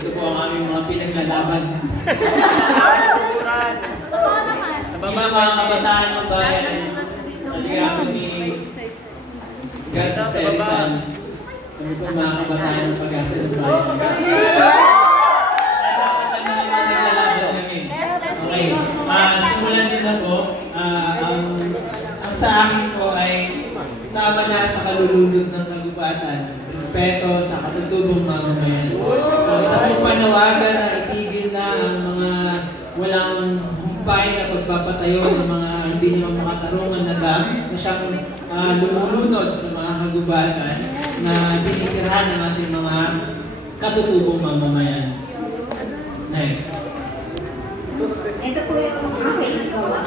ito po ang aming mga pinaglalaban. Bilang mga kabataan ng bayan, sa ligapan ni Gato Serisan, kami po mga kabataan ng pag-asa ng bayan. Napakatan na naman naglalaban kami. Okay, simulan din na po. Ang sa akin po ay tama na sa kalulunod ng kagubatan, respeto sa katutubong mamamayan. So isa pong panawagan na itigil na ang mga walang humpay na pagpapatayo ng mga hindi naman makatarungan na dam na siyang lumulunod sa mga kagubatan na tinitirhan ng ating mga katutubong mamamayan. Next. Ito po yung aking gawa.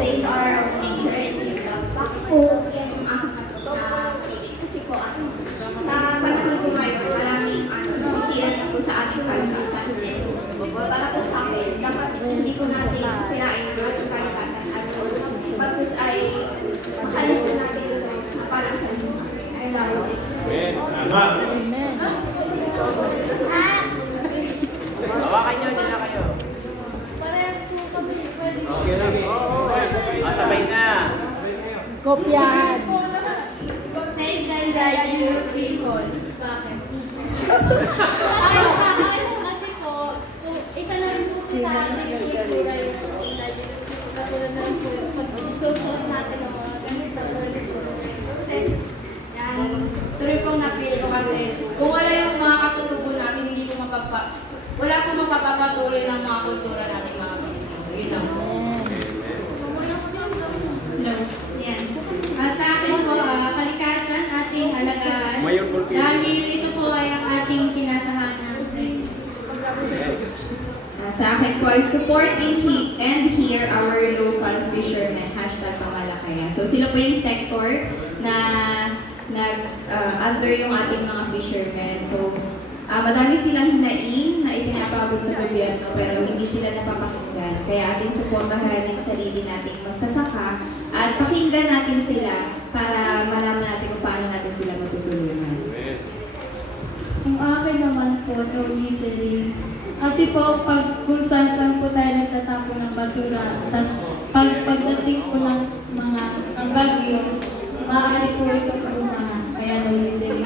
Save our nature and give love. Bakit po yan yung aking pilit? Kasi po sa panahon ko ngayon, maraming sumisiran na po sa ating kalikasan. Para po sa akin, dapat hindi ko natin sirain ang ating kalikasan. At pagkus ay mahalin po natin ito para sa inyo. I love you. Amen. Hawakan nyo, hindi na kayo. Parehas po kami. Okay, okay. Sabay na. Kopyahan. Save the indigenous people. Bakit? Kasi po, isa na rin po sa ating kultura yung indigenous people. Katulad na rin po yung pag-susunod natin ng mga ganito. Kasi, yan. Tuloy pong na-feel ko kasi kung wala yung mga katutubo natin, hindi ko wala pong mapapapatuloy ng mga kultura natin mga Pilipino. Yun lang po. Yan. Sa akin po, kalikasan, ating alagaan. Dahil ito po ay ang ating tinatahanan. Sa akin po ay support and hear our local fishermen. #Pamalakayan. So sila po yung sector na under yung ating mga fishermen. So madami silang hinaing na ipinapagod sa gobyerno pero hindi sila napapakinggan. Kaya ating suportahan yung sarili nating magsasaka at pakinggan natin sila para malaman natin kung paano natin sila matutulungan. Ang akin naman po, no littering. Kasi po, kung saan po tayo nagtatapon ng basura, tapos pagdating po ng mga bagyo, maaari po ito parumahan. Kaya no littering.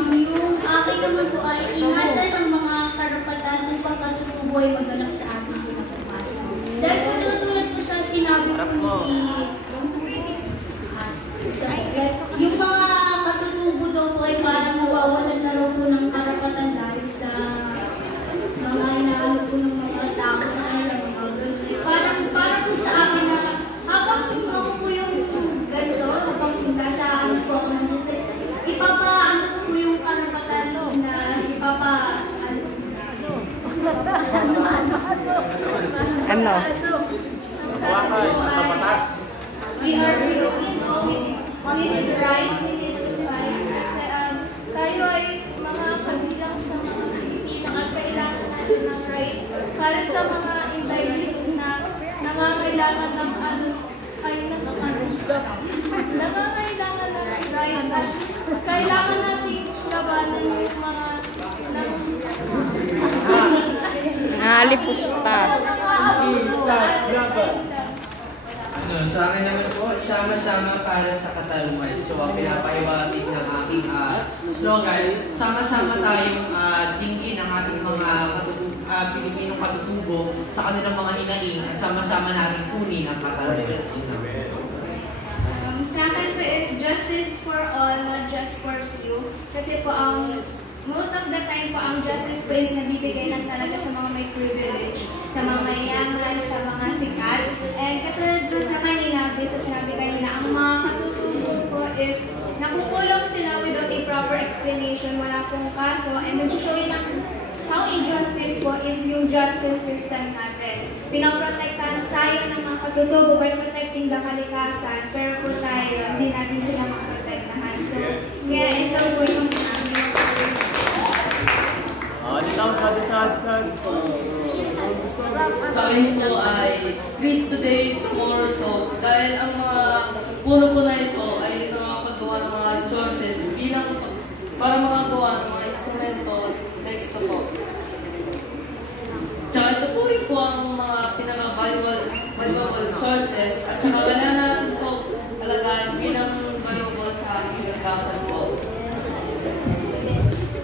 Yung akin naman po ay ingatan ng mga karapatan upang katutubo ay maganap sa ating kinabukasan. Dahil po tulad po sa sinabi po yung mga katutubo daw po ay parang mawawalan na raw po ng karapatan dahil sa mga inaano po ng mga tao sa kanilang mga parang po sa akin na habang ako po yung ganito, habang nasa ano po ako ng gusto, ipapaano po yung karapatan na Ano? We are Filipino, we need the right, we need to fight. Kasi tayo ay mga kabilang sa mga Pilipino at kailangan natin ng right para sa mga indigenous na nangangailangan ng nangangailangan ng right at kailangan natin labanan yung mga Nalipusta. Sa akin naman po, sama-sama para sa katarungan. So, ang pinapaiwatig ng aking slogan, sama-sama tayong tingin ang ating mga Pilipinong katutubo sa kanilang mga hinaing at sama-sama natin kunin ang katarungan. Sa akin po is justice for all, not just for few. Kasi po most of the time po ang justice po is nabibigay lang talaga sa mga may privilege, sa mga mayayaman, sa mga sikat. And katulad po sa kanina, sa sinabi kanina, ang mga katutubo po is nakukulong sila without a proper explanation, wala pong kaso, and nag-show lang how injustice po is yung justice system natin. Pinoprotektahan tayo ng mga katutubo by protecting the kalikasan, pero po tayo, hindi natin sila maprotektahan. So, kaya ito po yung Sa akin po ay Greece today, tomorrow, so dahil ang mga puro po na ito ay nakakagawa ng mga resources bilang para makagawa ng mga instrumento like ito po. Tsaka ito po rin po ang mga pinaka-valuable sources at saka wala na po talaga bilang valuable sa aking kalikasan po.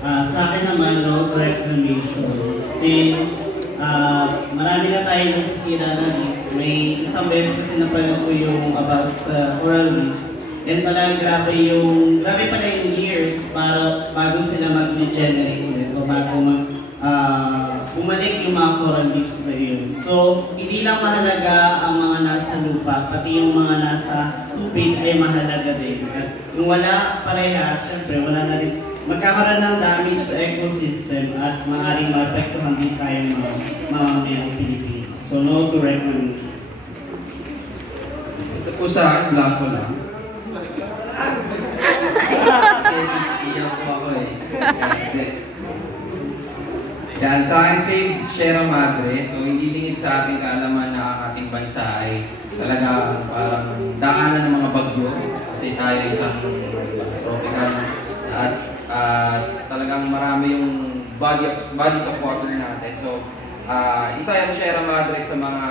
Sa akin naman, no reclamation. Since marami na tayo nasisira na reef, may isang beses kasi napanood ko yung about sa coral reefs. And talagang grabe pala yung years para bago sila mag-regenerate ulit o bago bumalik yung mga coral reefs na yun. So, hindi lang mahalaga ang mga nasa lupa, pati yung mga nasa tubig ay mahalaga din. At kung wala parehas, syempre wala na rin. Magkakaroon ng damage sa ecosystem at maaaring maapektuhan din tayong mga mamayang Pilipino. So, no to reclamation. Ito po sa akin, blanco lang. Kasi siya po ako eh. Yan, sa akin save Sierra Madre. So, hindi lingid sa ating kaalaman na ang ating bansa ay talaga parang daanan ng mga bagyo. Kasi tayo isang tropical at talagang marami yung bodies of water natin. So, isa yung Sierra Madre sa mga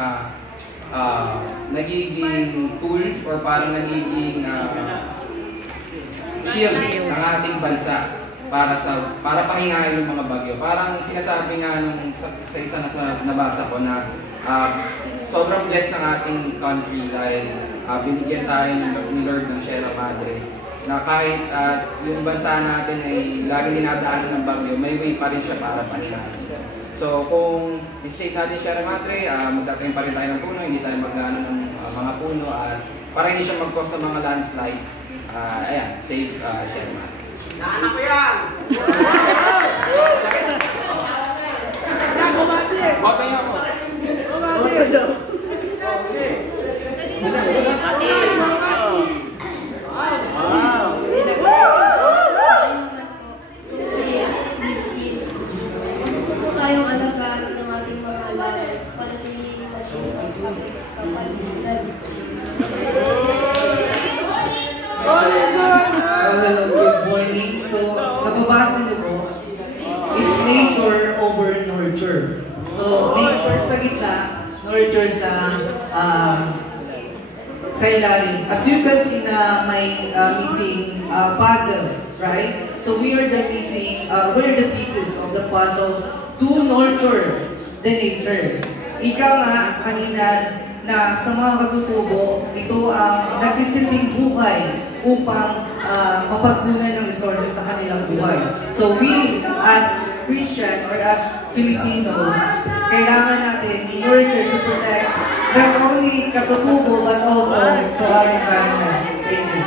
nagiging tool or parang nagiging shield ng ating bansa para pahingahin yung mga bagyo. Parang sinasabi nga sa isa na nabasa ko na sobrang blessed ng ating country dahil binigyan tayo ni Lord ng Sierra Madre na kahit yung bansa natin ay lagi dinadaanan ng bagyo, may way pa rin siya para pahingahin. So kung i-save natin Sierra Madre, magtatanim pa rin tayo ng puno, hindi tayo mag-ano ng mga puno at para hindi siya mag-cause ng mga landslide. Ayan, save Sierra Madre. Naanak ko yan! Boto niyo ako. Tayong alagaan ng ating mga alaga, panatilin natin sa palitan. Good morning. So, nababasa niyo po, it's nature over nurture. So, nature sa gitna, nurture sa ilalim. As you can see na may missing puzzle, right? So, we're the pieces of the puzzle to nurture the nature. Ika nga kanina na sa mga katutubo, ito ang nagsisilbing buhay upang mapagkunan ng resources sa kanilang buhay. So we as Christian or as Filipino, kailangan natin i-nurture to protect not only katutubo but also to our environment. Thank you.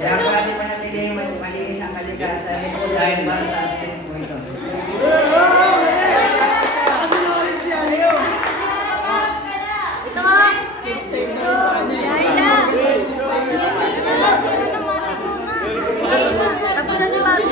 Kailangan natin manatilihin malinis ang kalikasan dahil para sa atin po ito. Ito nga! Tapos na si Mami.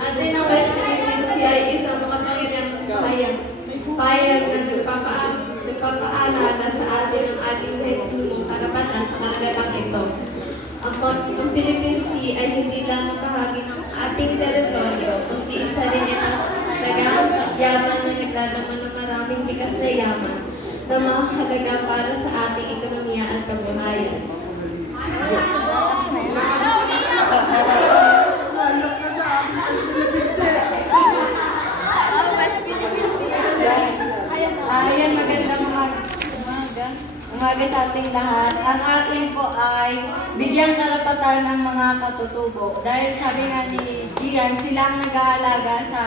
Atin ang West Philippine Sea ay isang makapangyarihang payag na nagpapaalala sa atin ang ating nahihimong karapatan sa karagatan ito. Ang Philippine Sea ay hindi lang bahagi ng ating teritoryo, kundi isa rin ang dagang yaman na naglalaman ng maraming likas na yaman na mahalaga para sa ating ekonomiya at kabuhayan. Ayan, magandang umaga sa ating lahat. Ang akin po ay bigyang karapatan ng mga katutubo. Dahil sabi nga ni Gian, sila ang nag-aalaga sa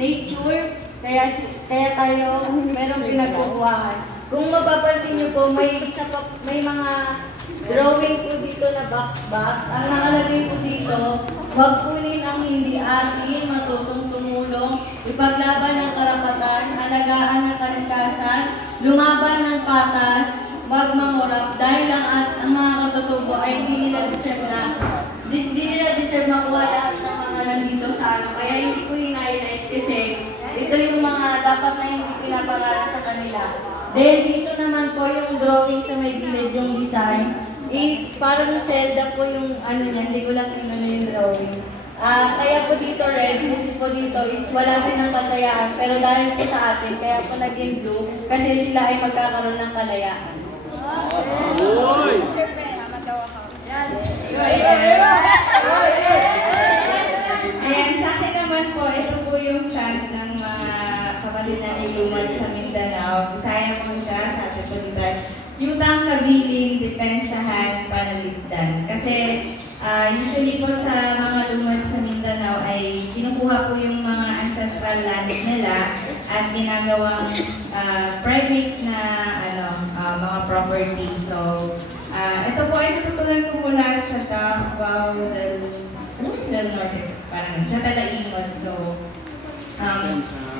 nature, kaya tayo merong pinagkukuhaan. Kung mapapansin niyo po, may mga drawing po dito na box. Ang nakalagay po dito, huwag kunin ang hindi atin, matutong tumulong, ipaglaban ng karapatan, alagaan ng kalikasan, lumaban ng patas, huwag mangurap, dahil ang mga katutubo ay hindi nila deserve makuha lahat ng mga nandito sa ano. Kaya hindi ko hinighlight kasi ito yung mga dapat na hindi pinaparala sa kanila. Then dito naman po yung drawing sa may gilid, yung design is parang Zelda po yung ano niya, hindi ko lang yung drawing. Kaya po dito red, kasi po dito is wala silang kalayaan, pero dahil po sa atin, kaya po naging blue, kasi sila ay magkakaroon ng kalayaan. Ayan, sa akin naman po, ito po yung chant ng mga kapatid na niluman sa Mindanao. Bisaya po siya, sabi po dito, yutang kabiling, depensahan, panaligdan. Kasi usually po sa mga lumad sa Mindanao ay kinukuha po yung mga ancestral land nila at ginagawang private na mga property. So, ito po ay tututunan ko mula sa Davao del Sur, del Norte, parang sa Talaingon. So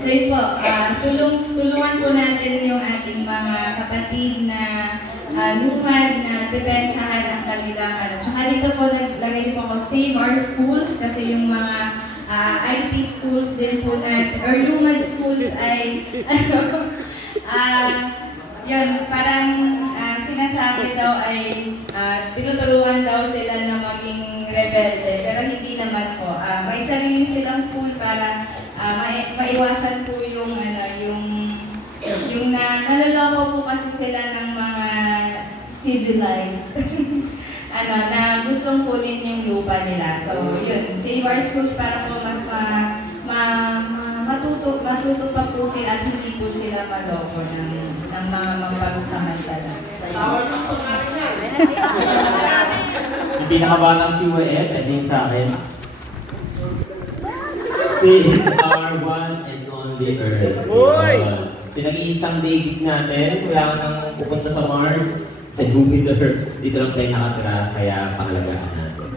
yun po, tulungan po natin yung ating mga kapatid na lumad na depensahan ang kanilang ano. Tsaka dito po naglagay po ako Save Our Schools kasi yung mga IP schools din po natin, or lumad schools ay yun, parang sinasabi daw ay tinuturuan daw sila na maging rebelde, pero hindi naman po. May sarili silang school para maiwasan po yung naloloko po kasi sila ng mga civilized na gustong kunin yung lupa nila. So yun, Save Our Schools para po mas matuto pa po sila at hindi po sila maloko ng mga mapagsamantala. Yung pinakabatang si Waed, at yung sa akin. Si our one and only Earth. So nag-iisang daigdig natin, wala ka nang pupunta sa Mars, sa Jupiter, dito lang tayo nakatira, kaya pangalagaan natin.